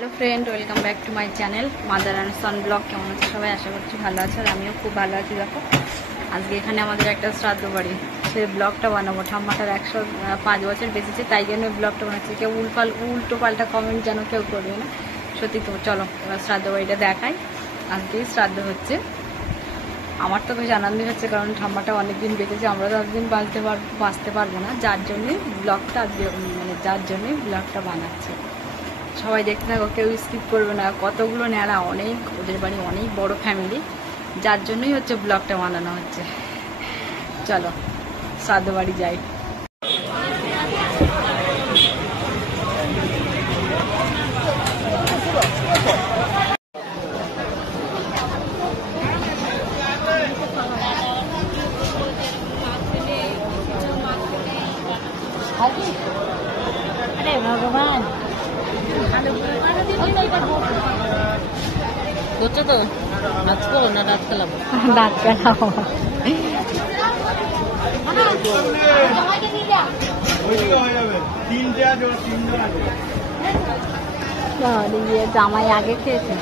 Hello friend, welcome back to my channel mother and Son blog. কেমন আছে সবাই? আশা করছি ভালো আছে, আর আমিও খুব ভালো আছি। দেখো, আজকে এখানে আমাদের একটা শ্রাদ্ধ বাড়ি, সেই ব্লগটা বানাবো। ঠাম্মাটার 105 বছর বেঁচেছে, তাই জন্য ব্লগটা বানাচ্ছি। কেউ উল্টো পাল্টা কমেন্ট যেন কেউ করবে না, সত্যি। তো চলো এবার শ্রাদ্ধ বাড়িটা দেখাই। আজকেই শ্রাদ্ধ হচ্ছে। আমার তো বেশ আনন্দই হচ্ছে, কারণ ঠাম্মাটা অনেকদিন বেঁচেছে, আমরা তো একদিন বাঁচতে পারবো না, যার জন্যই ব্লগটা আজকে ব্লগটা বানাচ্ছি। সবাই দেখতে থাকো, কেউ স্কিপ করবে না। কতগুলো ন্যাড়া, অনেক, ওদের বাড়ি অনেক বড় ফ্যামিলি, যার জন্যই হচ্ছে ব্লগটা বানানো হচ্ছে। চলো শ্রাদ্ধ বাড়ি যাই। আরে ভগবান, করছো তো? নাচ করো না রাত খেলাবো? দাঁত কাটাও। জামাই আগে খেয়েছে।